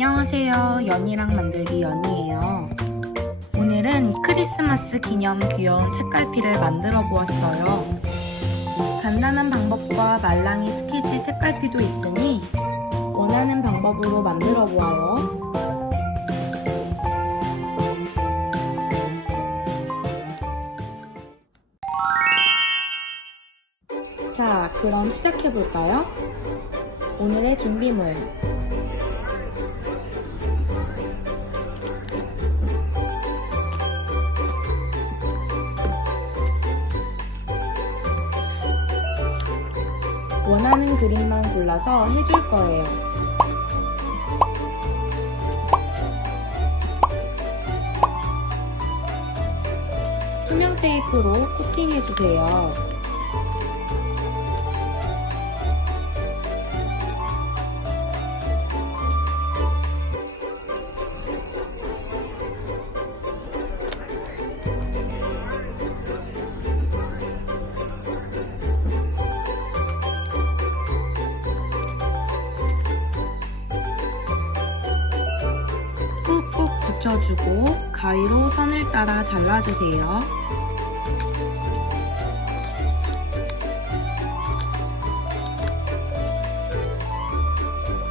안녕하세요. 연이랑 만들기 연이에요. 오늘은 크리스마스 기념 귀여운 책갈피를 만들어 보았어요. 간단한 방법과 말랑이 스키지 책갈피도 있으니 원하는 방법으로 만들어 보아요. 자, 그럼 시작해 볼까요? 오늘의 준비물: 원하는 그림만 골라서 해줄 거예요. 투명 테이프로 코팅해주세요. 꾹꾹 붙여주고 가위로 선을 따라 잘라주세요.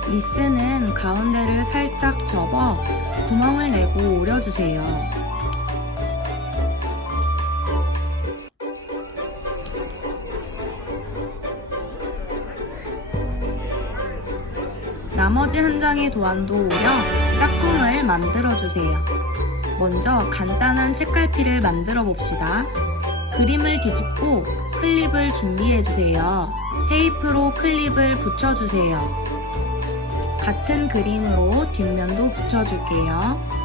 리스는 가운데를 살짝 접어 구멍을 내고 오려주세요. 나머지 한 장의 도안도 오려 짝꿍을 만들어주세요. 먼저 간단한 책갈피를 만들어 봅시다. 그림을 뒤집고 클립을 준비해주세요. 테이프로 클립을 붙여주세요. 같은 그림으로 뒷면도 붙여줄게요.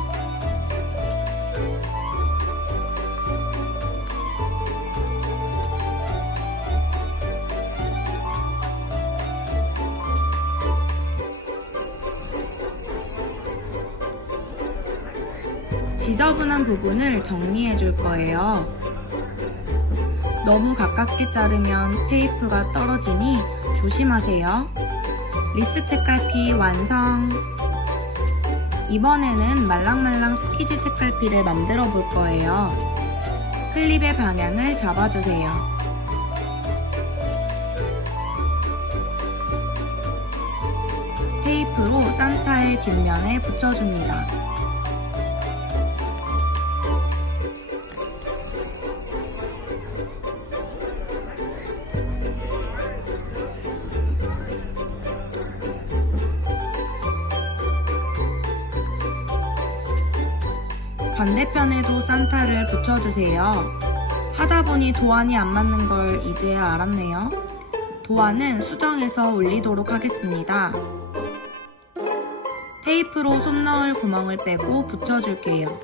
지저분한 부분을 정리해 줄 거예요. 너무 가깝게 자르면 테이프가 떨어지니 조심하세요. 리스 책갈피 완성! 이번에는 말랑말랑 스키지 책갈피를 만들어 볼 거예요. 클립의 방향을 잡아주세요. 테이프로 산타의 뒷면에 붙여줍니다. 반대편에도 산타를 붙여주세요. 하다보니 도안이 안 맞는 걸 이제야 알았네요. 도안은 수정해서 올리도록 하겠습니다. 테이프로 솜 넣을 구멍을 빼고 붙여줄게요.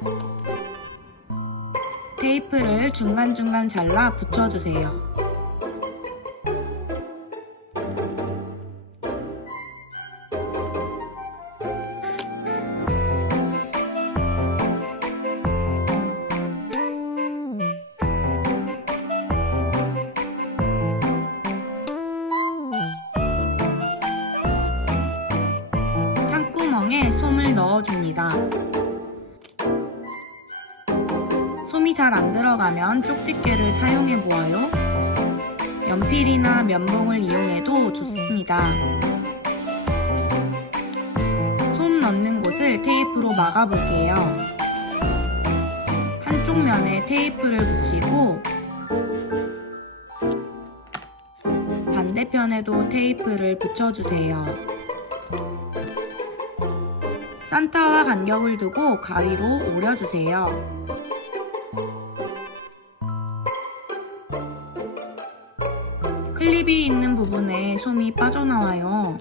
테이프를 중간중간 잘라 붙여주세요. 창구멍에 솜을 넣어줍니다. 솜이 잘 안 들어가면 쪽집게를 사용해 보아요. 연필이나 면봉을 이용해도 좋습니다. 솜 넣는 곳을 테이프로 막아 볼게요. 한쪽 면에 테이프를 붙이고 반대편에도 테이프를 붙여주세요. 산타와 간격을 두고 가위로 오려주세요. 클립이 있는 부분에 솜이 빠져나와요.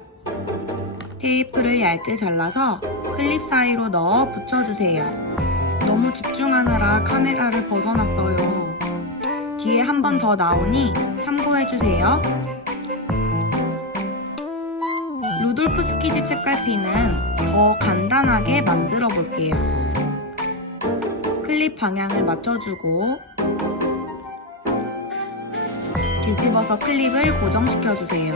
테이프를 얇게 잘라서 클립 사이로 넣어 붙여주세요. 너무 집중하느라 카메라를 벗어났어요. 뒤에 한 번 더 나오니 참고해주세요. 루돌프 스키지 책갈피는 더 간단하게 만들어 볼게요. 클립 방향을 맞춰주고 뒤집어서 클립을 고정시켜주세요.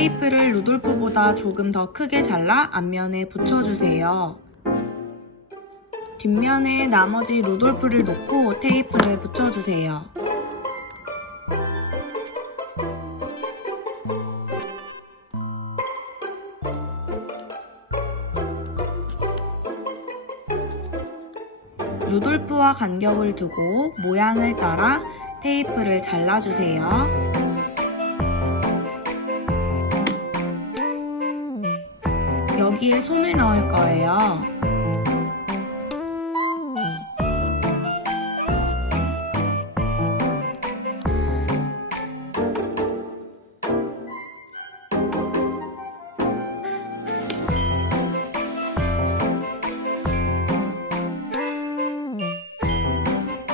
테이프를 루돌프보다 조금 더 크게 잘라 앞면에 붙여주세요. 뒷면에 나머지 루돌프를 놓고 테이프를 붙여주세요. 루돌프와 간격을 두고 모양을 따라 테이프를 잘라주세요. 여기에 솜을 넣을 거예요.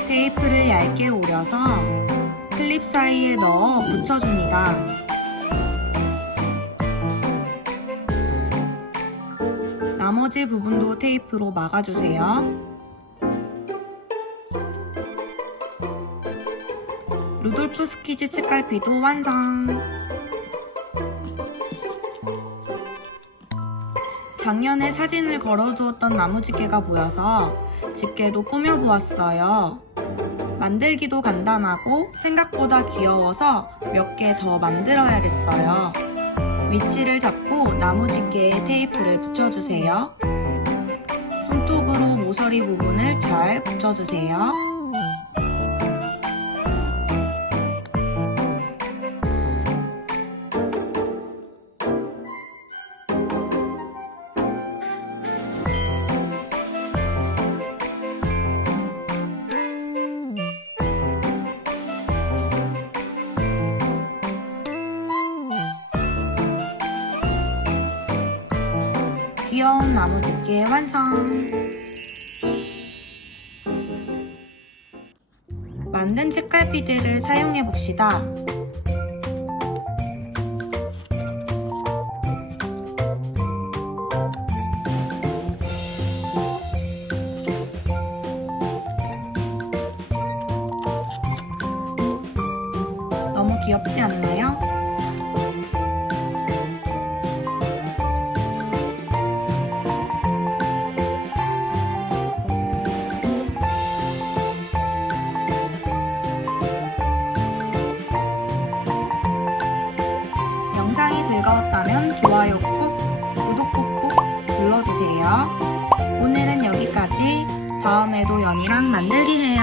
테이프를 얇게 오려서 클립 사이에 넣어 붙여줍니다. 나머지 부분도 테이프로 막아주세요. 루돌프 스키즈 책갈피도 완성! 작년에 사진을 걸어두었던 나무집게가 보여서 집게도 꾸며보았어요. 만들기도 간단하고 생각보다 귀여워서 몇 개 더 만들어야겠어요. 위치를 잡고 나무집게에 테이프를 붙여주세요. 손톱으로 모서리 부분을 잘 붙여주세요. 귀여운 나무집게 완성! 만든 책갈피들을 사용해봅시다. 너무 귀엽지 않나요? 영상이 즐거웠다면 좋아요 꾹, 구독 꾹꾹 눌러주세요. 오늘은 여기까지. 다음에도 연이랑 만들기 해요.